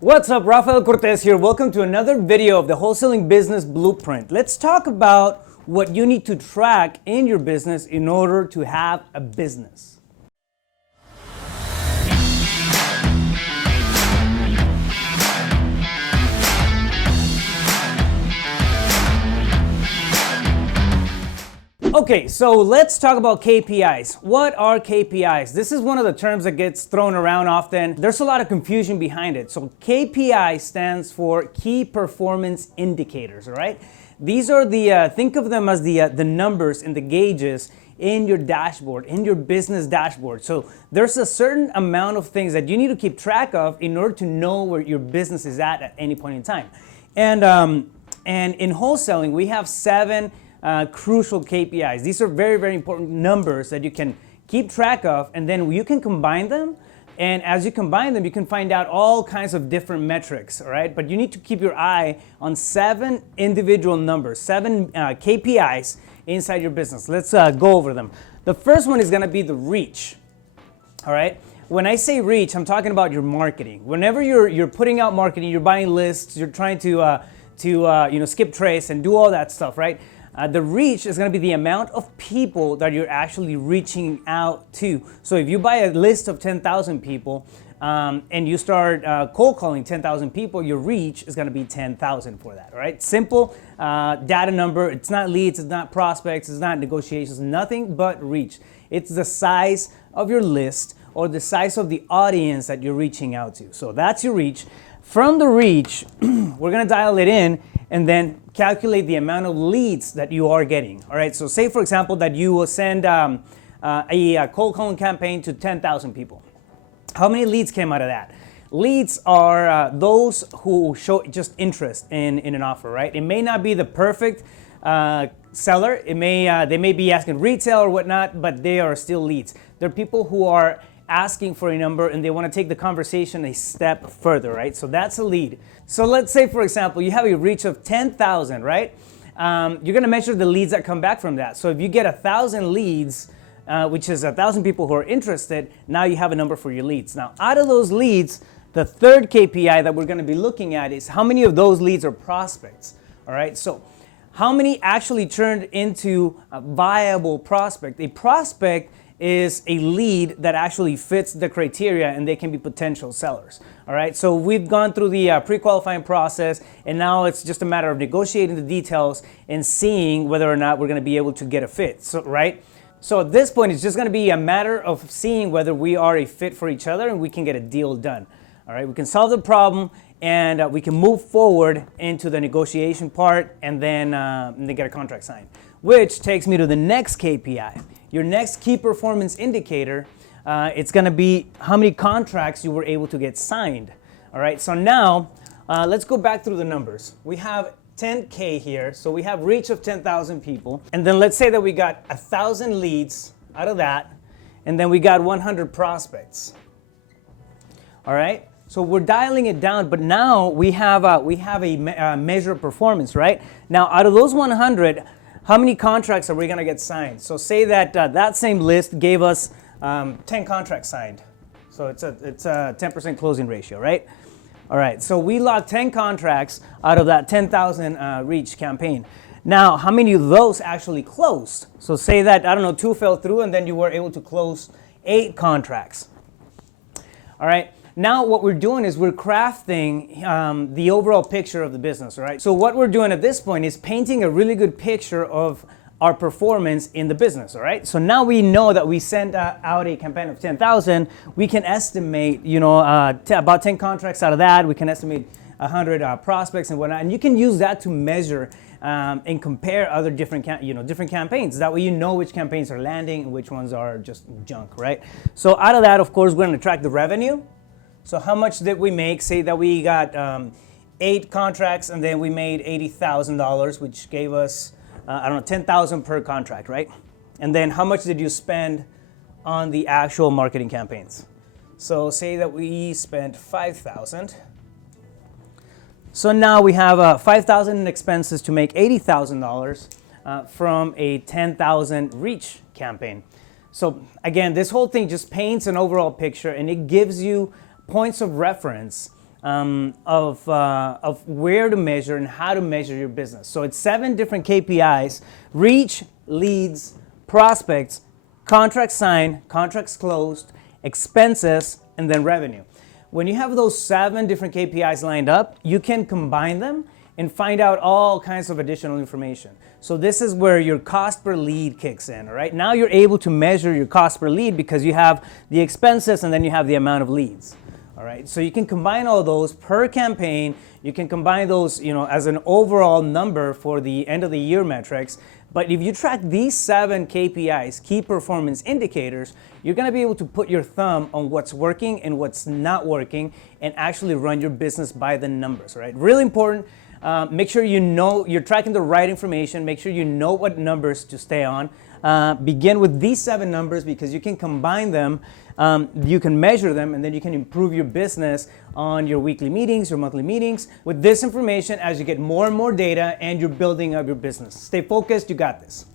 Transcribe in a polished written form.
What's up, Rafael Cortez here. Welcome to another video of the Wholesaling Business Blueprint. Let's talk about what you need to track in your business in order to have a business. Okay, so let's talk about KPIs. What are KPIs? This is one of the terms that gets thrown around often. There's a lot of confusion behind it. So KPI stands for Key Performance Indicators, all right? These are think of them as the numbers and the gauges in your dashboard, in your business dashboard. So there's a certain amount of things that you need to keep track of in order to know where your business is at any point in time. And in wholesaling, we have 7 crucial KPIs. These are very, very important numbers that you can keep track of, and then you can combine them. And as you combine them, you can find out all kinds of different metrics, all right? But you need to keep your eye on 7 individual numbers, 7 KPIs inside your business. Let's go over them. The first one is gonna be the reach, all right? When I say reach, I'm talking about your marketing. Whenever you're putting out marketing, you're buying lists, you're trying to skip trace and do all that stuff, right? The reach is going to be the amount of people that you're actually reaching out to. So if you buy a list of 10,000 people and you start cold calling 10,000 people, your reach is going to be 10,000 for that, all right? Simple data number. It's not leads, it's not prospects, it's not negotiations, nothing but reach. It's the size of your list or the size of the audience that you're reaching out to. So that's your reach. From the reach, we're going to dial it in and then calculate the amount of leads that you are getting. All right, so say for example that you will send a cold calling campaign to 10,000 people. How many leads came out of that? Leads are those who show just interest in an offer, right? It may not be the perfect seller. They may be asking retail or whatnot, but they are still leads. They're people who are asking for a number and they want to take the conversation a step further, right? So that's a lead. So let's say, for example, you have a reach of 10,000, right? You're going to measure the leads that come back from that. So if you get 1,000 leads, which is 1,000 people who are interested, now you have a number for your leads. Now, out of those leads, the third KPI that we're going to be looking at is how many of those leads are prospects, all right? So how many actually turned into a viable prospect? A prospect is a lead that actually fits the criteria and they can be potential sellers. All right, so we've gone through the pre-qualifying process and now it's just a matter of negotiating the details and seeing whether or not we're gonna be able to get a fit, so, right? So at this point, it's just gonna be a matter of seeing whether we are a fit for each other and we can get a deal done. All right, we can solve the problem and we can move forward into the negotiation part and then get a contract signed. Which takes me to the next KPI. Your next key performance indicator, it's gonna be how many contracts you were able to get signed. All right, so now let's go back through the numbers. We have 10K here, so we have reach of 10,000 people. And then let's say that we got 1,000 leads out of that, and then we got 100 prospects. All right, so we're dialing it down, but now we have a measure of performance, right? Now out of those 100, how many contracts are we gonna get signed? So say that that same list gave us 10 contracts signed. So it's a 10% closing ratio, right? All right, so we logged 10 contracts out of that 10,000 reach campaign. Now, how many of those actually closed? So say that, I don't know, 2 fell through and then you were able to close 8 contracts. All right. Now what we're doing is we're crafting the overall picture of the business, right? So what we're doing at this point is painting a really good picture of our performance in the business, all right? So now we know that we sent out a campaign of 10,000. We can estimate, about 10 contracts out of that. We can estimate 100 prospects and whatnot. And you can use that to measure and compare other different campaigns. That way you know which campaigns are landing and which ones are just junk, right? So out of that, of course, we're going to track the revenue. So how much did we make? Say that we got 8 contracts and then we made $80,000, which gave us, $10,000 per contract, right? And then how much did you spend on the actual marketing campaigns? So say that we spent $5,000. So now we have $5,000 in expenses to make $80,000 from a 10,000 reach campaign. So again, this whole thing just paints an overall picture and it gives you points of reference of where to measure and how to measure your business. So it's 7 different KPIs: reach, leads, prospects, contracts signed, contracts closed, expenses, and then revenue. When you have those 7 different KPIs lined up, you can combine them and find out all kinds of additional information. So this is where your cost per lead kicks in, all right? Now you're able to measure your cost per lead because you have the expenses and then you have the amount of leads, all right? So you can combine all those per campaign. You can combine those, as an overall number for the end of the year metrics. But if you track these 7 KPIs, key performance indicators, you're gonna be able to put your thumb on what's working and what's not working and actually run your business by the numbers, right? Really important. Make sure you know you're tracking the right information. Make sure you know what numbers to stay on. Begin with these 7 numbers because you can combine them, you can measure them, and then you can improve your business on your weekly meetings, your monthly meetings. With this information, as you get more and more data and you're building up your business. Stay focused, you got this.